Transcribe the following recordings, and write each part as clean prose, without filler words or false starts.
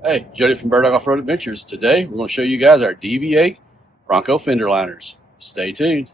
Hey, Jody from Bird Dog Off-Road Adventures. Today we're going to show you guys our DV8 Bronco fender liners. Stay tuned.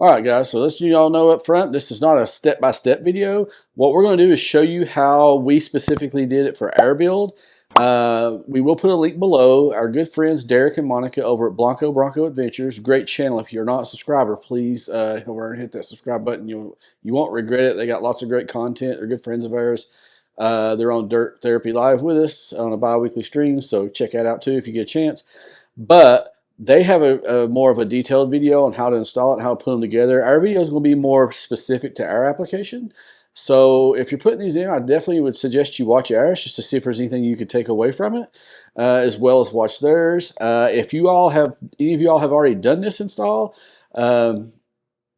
Alright guys, so let's you all know up front, this is not a step-by-step video. What we're going to do is show you how we specifically did it for our build. We will put a link below. Our good friends Derek and Monica over at Bronco Adventures. Great channel. If you're not a subscriber, please head over and hit that subscribe button. You won't regret it. They got lots of great content. They're good friends of ours. They're on Dirt Therapy Live with us on a bi-weekly stream, so check that out too if you get a chance. But they have a more of a detailed video on how to install it and how to put them together. Our video is going to be more specific to our application. So if you're putting these in, I definitely would suggest you watch ours just to see if there's anything you could take away from it, as well as watch theirs. If you all have, any of you all have already done this install, and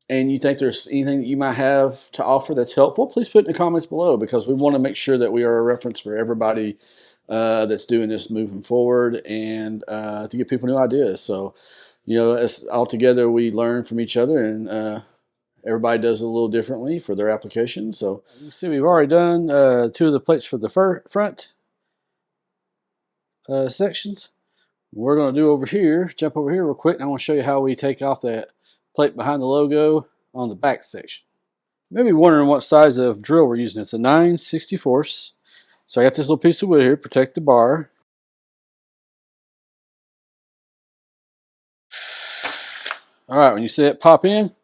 you think there's anything that you might have to offer that's helpful, please put it in the comments below, because we want to make sure that we are a reference for everybody that's doing this moving forward, and to give people new ideas. So, as all together we learn from each other, and everybody does it a little differently for their application. So you see we've already done 2 of the plates for the front sections. We're going to do over here, jump over here real quick, and I want to show you how we take off that plate behind the logo on the back section. You may be wondering what size of drill we're using. It's a 9/64. So I got this little piece of wood here, protect the bar. All right, when you see it pop in, it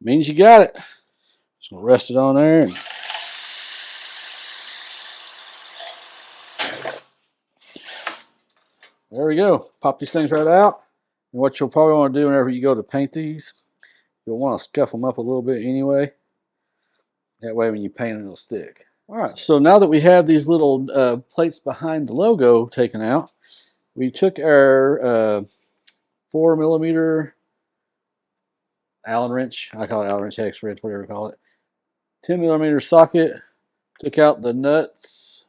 means you got it. Just gonna rest it on there. There we go. Pop these things right out. And what you'll probably want to do whenever you go to paint these, you'll want to scuff them up a little bit anyway. That way when you paint it, it'll stick. All right, so now that we have these little plates behind the logo taken out, we took our 4mm Allen wrench, I call it Allen wrench, hex wrench, whatever you call it, 10mm socket, took out the nuts,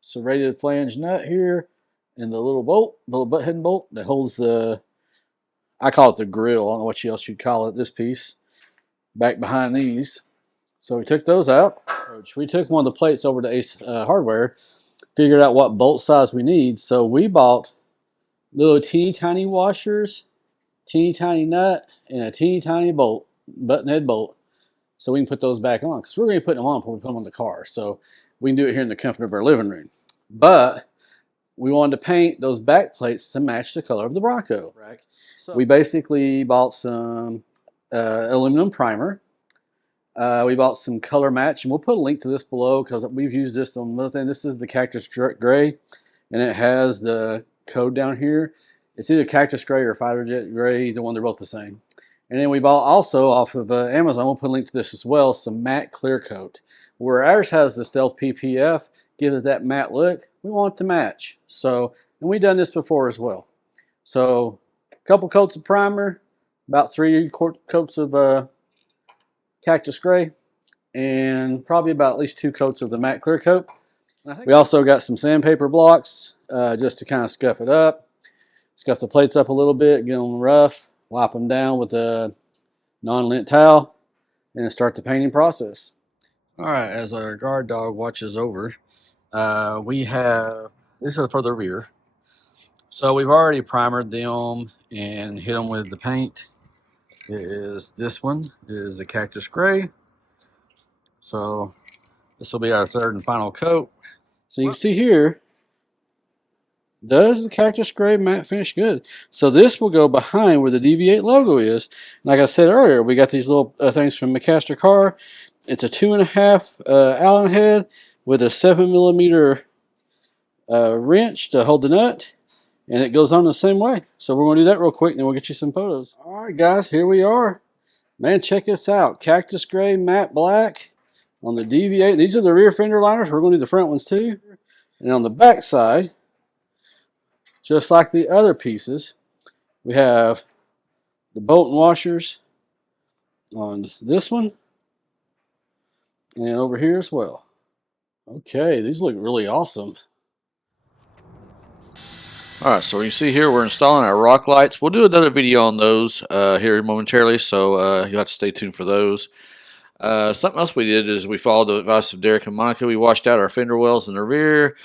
serrated flange nut here, and the little bolt, little butt head bolt that holds the, I call it the grill, I don't know what else you'd call it, this piece, back behind these. So we took those out. We took one of the plates over to Ace Hardware, figured out what bolt size we need. So we bought little teeny tiny washers, teeny tiny nut, and a teeny tiny bolt, button head bolt, so we can put those back on, because we're going to be putting them on before we put them on the car. So we can do it here in the comfort of our living room. But we wanted to paint those back plates to match the color of the Bronco. So we basically bought some aluminum primer. We bought some color match, and we'll put a link to this below because we've used this on another thing. This is the Cactus Gray, and it has the code down here. It's either Cactus Gray or Fighter Jet Gray, the one, they're both the same. And then we bought also off of Amazon, we'll put a link to this as well, some matte clear coat. Where ours has the Stealth PPF, gives it that matte look, we want it to match. So, and we've done this before as well. So, a couple coats of primer, about 3 coats of Cactus Gray, and probably about at least 2 coats of the matte clear coat. We also got some sandpaper blocks just to kind of scuff it up, scuff the plates up a little bit, get them rough, wipe them down with a non-lint towel, and then start the painting process. All right, as our guard dog watches over, we have, this is for the rear. So we've already primered them and hit them with the paint. It is this one, it is the Cactus Gray. So this will be our 3rd and final coat. So you can see here, does the Cactus Gray matte finish good? So this will go behind where the DV8 logo is. Like I said earlier, we got these little things from McCaster Car. It's a 2.5 Allen head with a 7mm wrench to hold the nut, and it goes on the same way. So we're going to do that real quick, and then we'll get you some photos. All right, guys, here we are. Man, check this out. Cactus Gray matte black on the DV8. These are the rear fender liners. We're going to do the front ones too. And on the back side, just like the other pieces, we have the bolt and washers on this one and over here as well. Okay, these look really awesome. Alright, so you see here we're installing our rock lights. We'll do another video on those here momentarily, so you'll have to stay tuned for those. Something else we did is we followed the advice of Derek and Monica. We washed out our fender wells in the rear,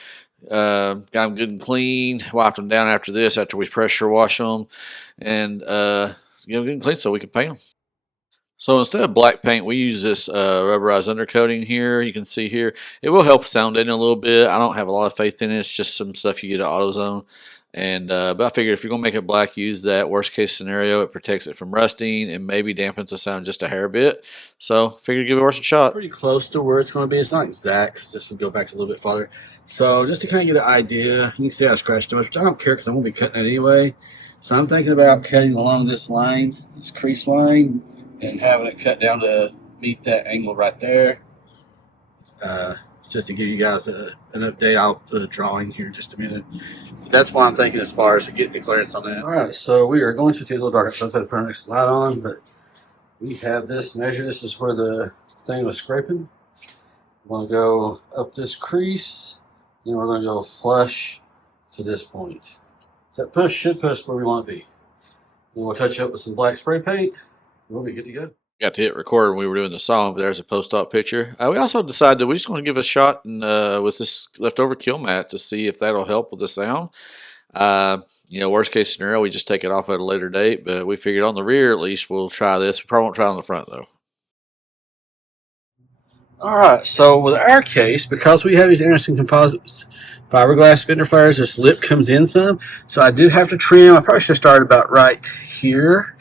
got them good and clean, wiped them down after this, after we pressure wash them, and get them good and clean so we can paint them. So instead of black paint, we use this rubberized undercoating here. You can see here, it will help sound in a little bit. I don't have a lot of faith in it. It's just some stuff you get at AutoZone. And but I figured if you're gonna make it black, use that. Worst case scenario, it protects it from rusting and maybe dampens the sound just a hair bit. So figured give it worth a shot. Pretty close to where it's going to be. It's not exact. This would go back a little bit farther. So just to kind of get an idea, you can see I scratched too much, which I don't care because I'm going to be cutting that anyway. So I'm thinking about cutting along this line, this crease line, and having it cut down to meet that angle right there. Just to give you guys an update, I'll put a drawing here in just a minute. That's what I'm thinking as far as getting the clearance on that. All right, so we are going to take a little darker. So I said to put our next light on, but we have this measure. This is where the thing was scraping. We're going to go up this crease, and we're going to go flush to this point. So that should push where we want to be. Then we'll touch it up with some black spray paint, and we'll be good to go. Got to hit record when we were doing the song, but there's a post-op picture. We also decided that we just want to give a shot with this leftover kill mat to see if that'll help with the sound. You know, worst case scenario, we just take it off at a later date, but we figured on the rear at least we'll try this. We probably won't try it on the front though. All right, so with our case, because we have these Anderson composites fiberglass fender flares, this lip comes in some, so I do have to trim. I probably should have started about right here.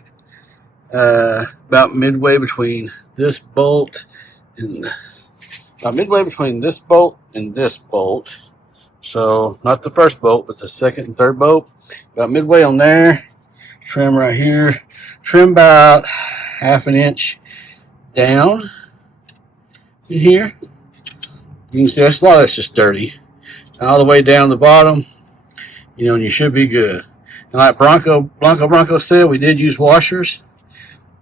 About midway between this bolt and this bolt. So not the first bolt, but the second and third bolt. About midway on there. Trim right here. Trim about half an inch down in here. You can see that's a lot of that's just dirty. All the way down the bottom, you know, and you should be good. And like Bronco said, we did use washers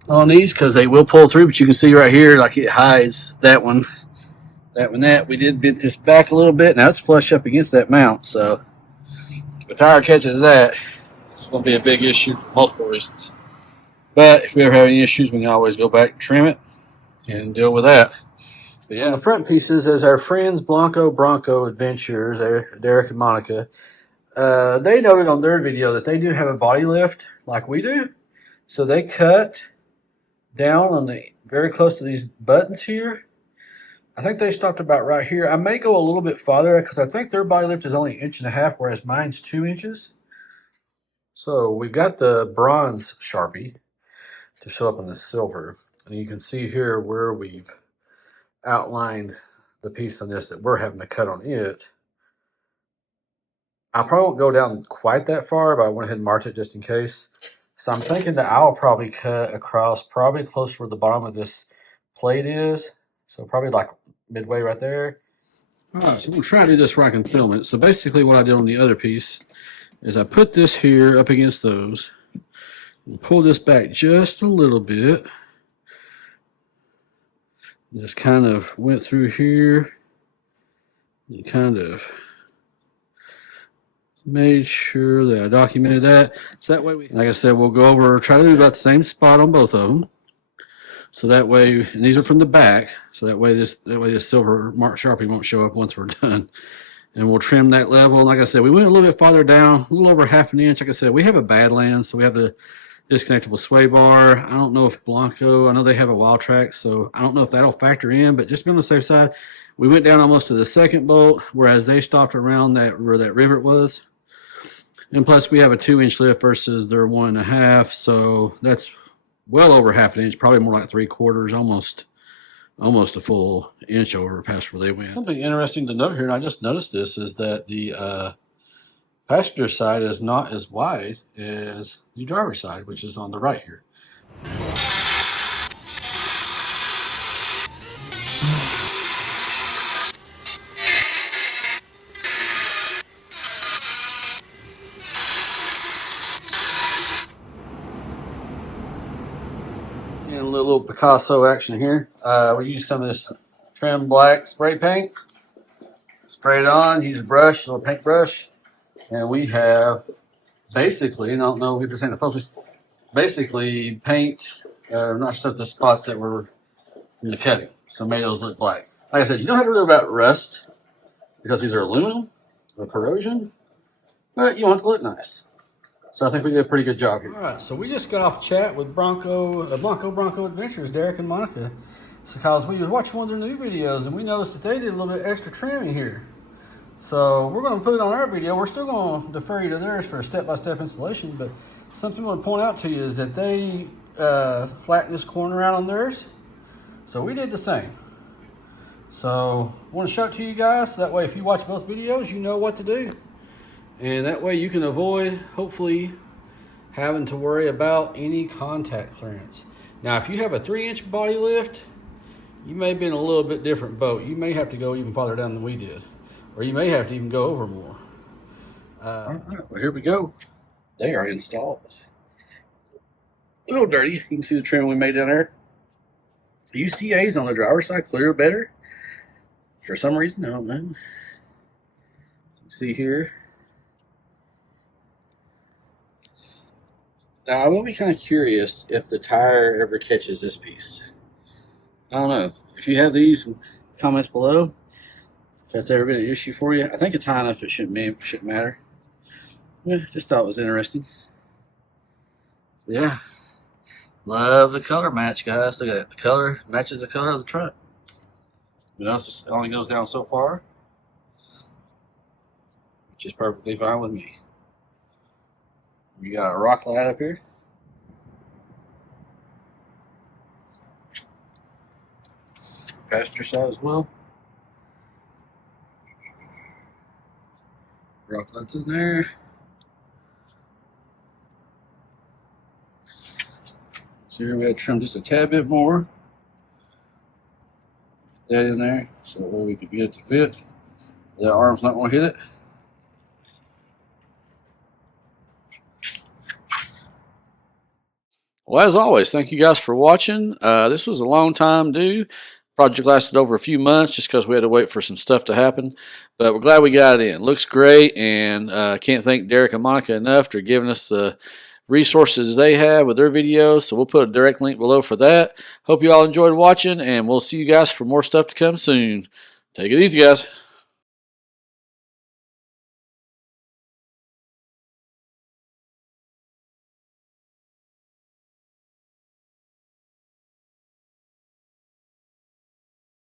on these because they will pull through, but you can see right here like it hides that one. We did bend this back a little bit. Now it's flush up against that mount, so if a tire catches that, it's going to be a big issue for multiple reasons. But if we ever have any issues, we can always go back and trim it and deal with that. But yeah, the front pieces, as our friends Bronco Adventures, Derek and Monica, they noted on their video that they do have a body lift like we do. So they cut down on the very close to these buttons here. I think they stopped about right here. I may go a little bit farther because I think their body lift is only 1.5 inches, whereas mine's 2 inches. So we've got the bronze Sharpie to show up on the silver. And you can see here where we've outlined the piece on this that we're having to cut on it. I probably won't go down quite that far, but I went ahead and marked it just in case. So I'm thinking that I'll probably cut across probably close where the bottom of this plate is. So probably like midway right there. All right, so we'll try to do this where I can film it. So basically what I did on the other piece is I put this here up against those and pull this back just a little bit. Just kind of went through here and kind of made sure that I documented that. So that way, like I said, we'll go over, try to do about the same spot on both of them. So that way, and these are from the back, so that way this silver mark Sharpie won't show up once we're done. And we'll trim that level. And like I said, we went a little bit farther down, a little over 1/2 inch. Like I said, we have a Badlands, so we have the disconnectable sway bar. I don't know if Blanco, I know they have a Wild Track, so I don't know if that'll factor in, but just to be on the safe side, we went down almost to the second bolt, whereas they stopped around that where that rivet was. And plus we have a 2-inch lift versus their 1.5, so that's well over 1/2 inch, probably more like 3/4, almost a full inch over past where they went. Something interesting to note here, and I just noticed this, is that the passenger side is not as wide as the driver's side, which is on the right here. And a little Picasso action here. We use some of this trim black spray paint. Spray it on, use a brush, a little paint brush, and we have basically, and I don't know if this ain't the focus, basically paint, not stuff the spots that were in the cutting. So made those look black. Like I said, you don't have to worry about rust because these are aluminum or corrosion, but you want it to look nice. So I think we did a pretty good job here. All right, so we just got off chat with Bronco Adventures, Derek and Monica. It's because we were watching one of their new videos and we noticed that they did a little bit extra trimming here. So we're going to put it on our video. We're still going to defer you to theirs for a step-by-step installation, but something I want to point out to you is that they flattened this corner out on theirs. So we did the same. So I want to show it to you guys, so that way if you watch both videos, you know what to do. And that way you can avoid, hopefully, having to worry about any contact clearance. Now, if you have a 3-inch body lift, you may be in a little bit different boat. You may have to go even farther down than we did. Or you may have to even go over more. All right, well, here we go. They are installed. A little dirty. You can see the trim we made down there. The UCA's on the driver's side clear better. For some reason, I don't know. You can see here. Now, I will be kind of curious if the tire ever catches this piece. I don't know. If you have these, comments below. If that's ever been an issue for you. I think it's high enough it shouldn't matter. Yeah, just thought it was interesting. Yeah. Love the color match, guys. Look at that. The color matches the color of the truck. You know, it only goes down so far, which is perfectly fine with me. We got a rock light up here. Passenger side as well. Rock lights in there. So here we had trimmed just a tad bit more. Put that in there so that way we could get it to fit. That arm's not going to hit it. Well, as always, thank you guys for watching. This was a long time due. Project lasted over a few months just because we had to wait for some stuff to happen. But we're glad we got it in. Looks great, and can't thank Derek and Monica enough for giving us the resources they have with their videos. So we'll put a direct link below for that. Hope you all enjoyed watching, and we'll see you guys for more stuff to come soon. Take it easy, guys.